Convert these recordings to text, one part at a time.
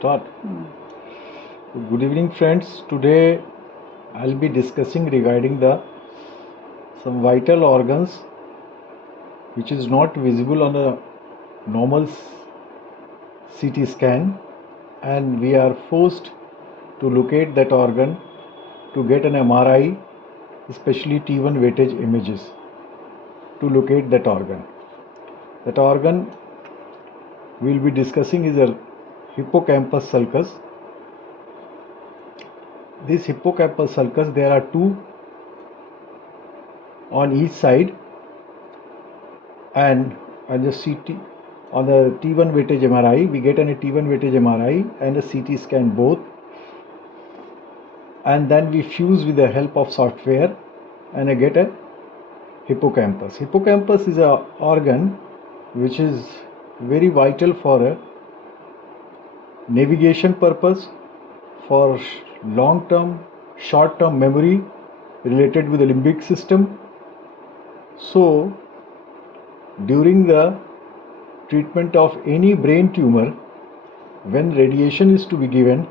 Start. Good evening, friends. Today I'll be discussing regarding the some vital organs which is not visible on a normal CT scan, and we are forced to locate that organ to get an MRI, especially T1 weightage images to locate that organ. That organ we'll be discussing is a hippocampus sulcus. This hippocampus sulcus, there are two on each side, and on the CT, on the T1 weightage MRI, we get a T1 weightage MRI and a CT scan both, and then we fuse with the help of software and I get a hippocampus. Hippocampus is an organ which is very vital for a navigation purpose, for long-term, short-term memory related with the limbic system. So, during the treatment of any brain tumor, when radiation is to be given,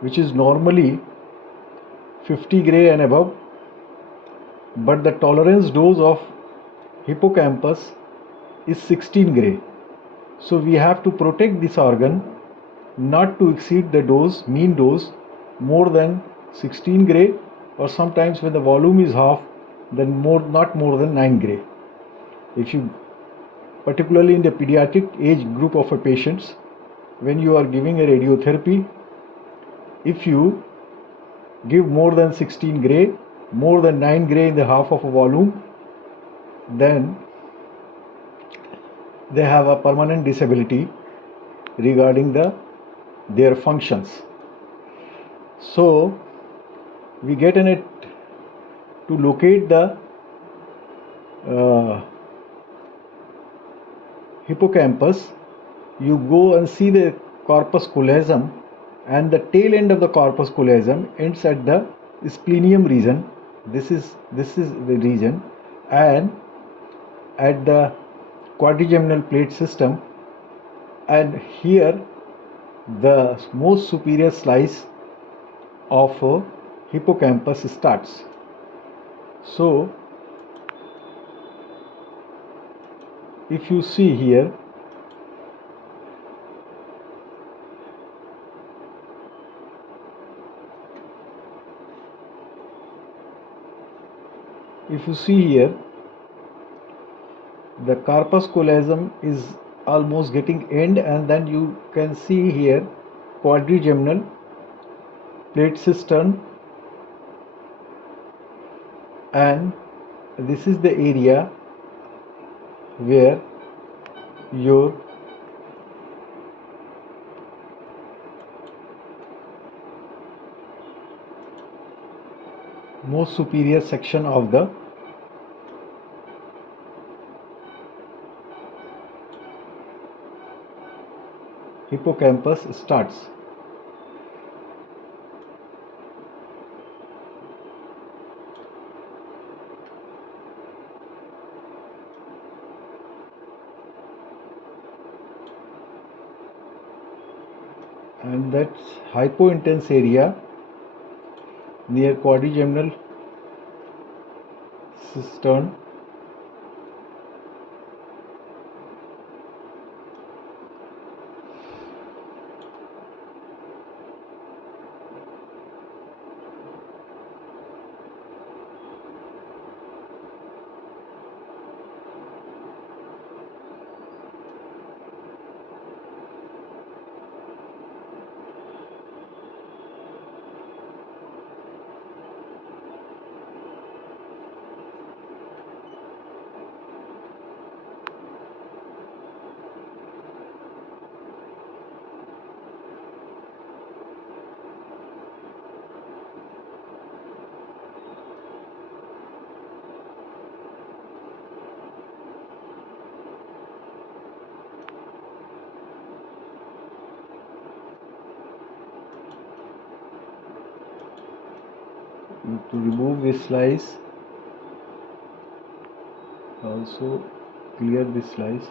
which is normally 50 gray and above, but the tolerance dose of hippocampus is 16 gray. So we have to protect this organ not to exceed the dose, mean dose, more than 16 gray, or sometimes when the volume is half, then not more than 9 gray. If you, particularly in the pediatric age group of patients, when you are giving a radiotherapy, if you give more than 16 gray, more than 9 gray in the half of a volume, then they have a permanent disability regarding their functions. So we get in it to locate the hippocampus. You go and see the corpus callosum, and the tail end of the corpus callosum ends at the splenium region. This is the region, and at the quadrigeminal plate system, and here the most superior slice of hippocampus starts. So if you see here, the corpus callosum is almost getting end, and then you can see here quadrigeminal plate cistern, and this is the area where your most superior section of the hippocampus starts. And that hypointense area near quadrigeminal cistern to remove this slice, also clear this slice.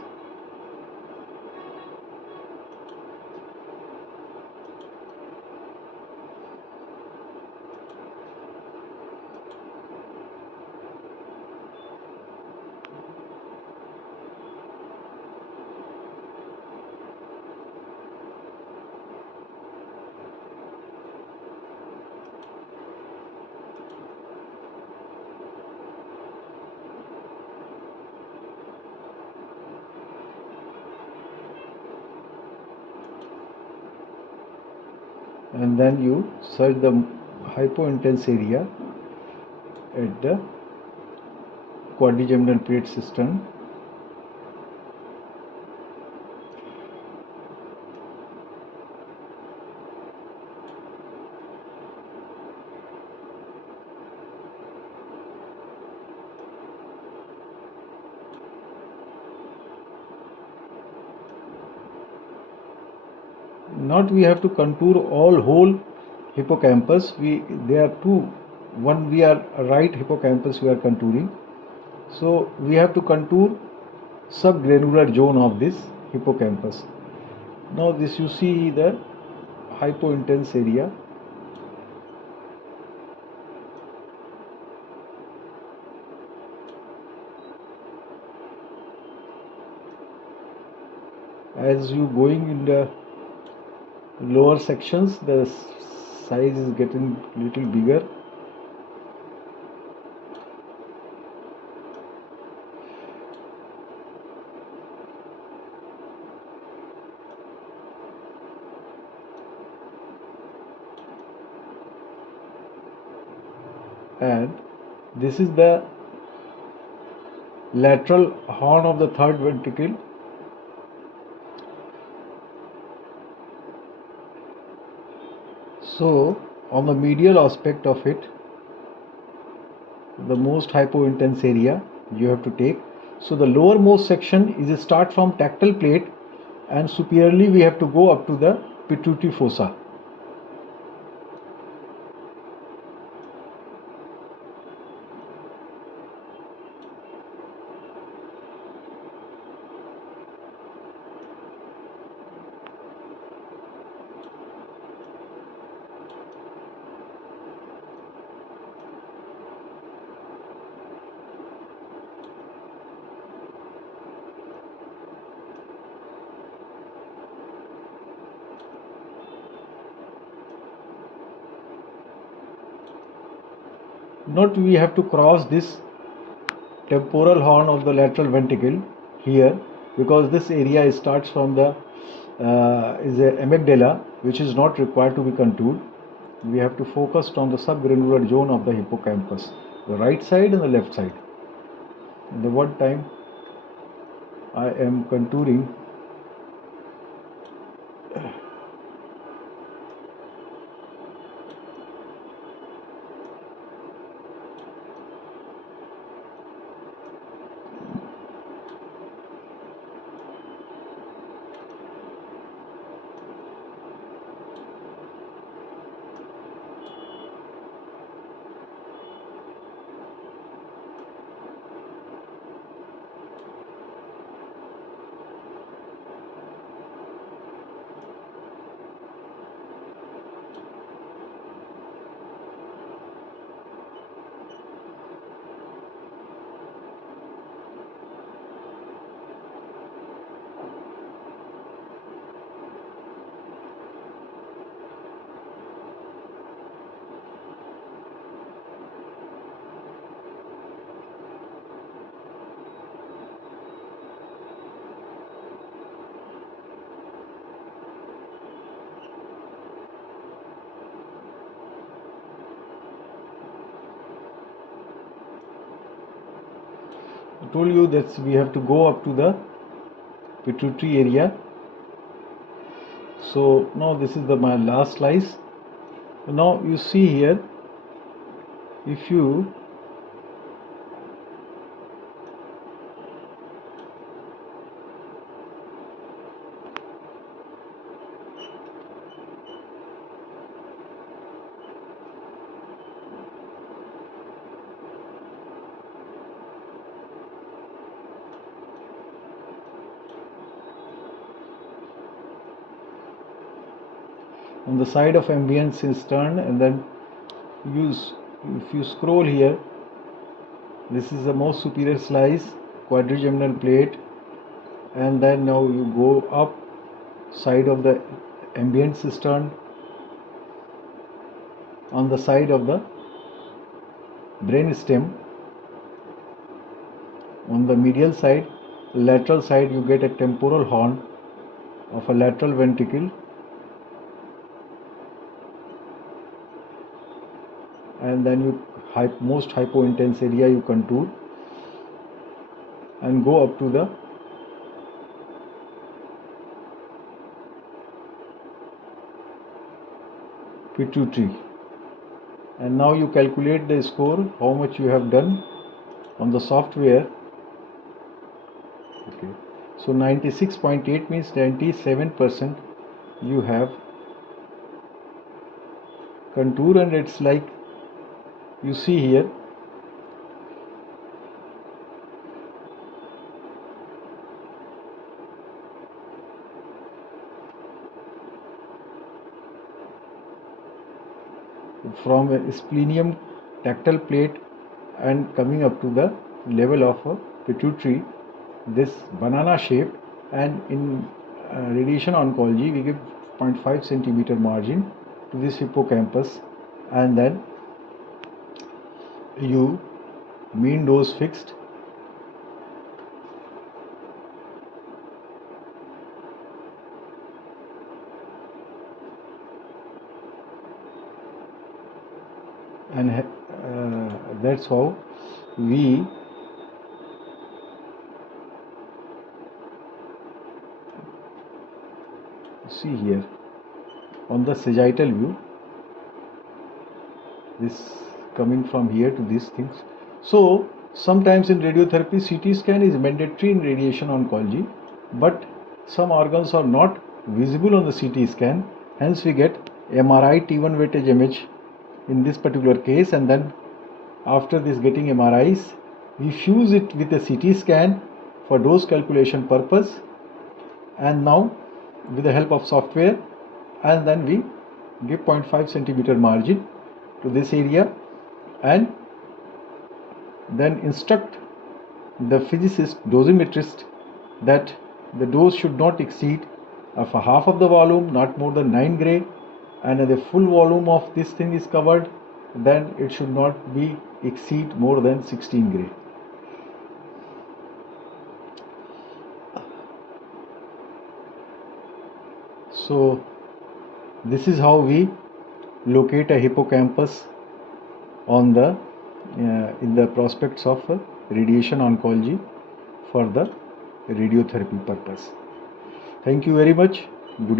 and then you search the hypointense area at the quadrigeminal plate cistern. Not we have to contour whole hippocampus. There are two. One, we are right hippocampus we are contouring. So we have to contour subgranular zone of this hippocampus. Now this you see the hypointense area. As you going in the lower sections, the size is getting little bigger. And this is the lateral horn of the third ventricle. So on the medial aspect of it, the most hypointense area you have to take. So the lowermost section is a start from tactile plate, and superiorly we have to go up to the pituitary fossa. Not we have to cross this temporal horn of the lateral ventricle here, because this area starts from the is a amygdala, which is not required to be contoured. We have to focus on the subgranular zone of the hippocampus, the right side and the left side. And the one time I am contouring I told you that we have to go up to the pituitary area. So now this is my last slice. Now you see here, if you on the side of ambience is turned, and then if you scroll here, this is the most superior slice, quadrigeminal plate, and then now you go up side of the ambient cistern, on the side of the brain stem, on the medial side, lateral side, you get a temporal horn of a lateral ventricle. and then you most hypointense area you contour and go up to the pituitary, and now you calculate the score, how much you have done on the software. Okay, so 96.8 means 97% you have contour, and it's like you see here, from a splenium tactile plate and coming up to the level of a pituitary, this banana shape. And in radiation oncology we give 0.5 centimeter margin to this hippocampus, and then you mean dose fixed, and that's how we see here on the sagittal view, this coming from here to these things. So sometimes in radiotherapy CT scan is mandatory in radiation oncology, but some organs are not visible on the CT scan, hence we get MRI T1 weightage image in this particular case, and then after this getting MRIs we fuse it with a CT scan for dose calculation purpose, and now with the help of software, and then we give 0.5 centimeter margin to this area, and then instruct the physicist dosimetrist that the dose should not exceed of a half of the volume, not more than 9 gray, and the full volume of this thing is covered, then it should not be exceed more than 16 gray. So this is how we locate a hippocampus on the in the prospects of radiation oncology for the radiotherapy purpose. Thank you very much. Good evening.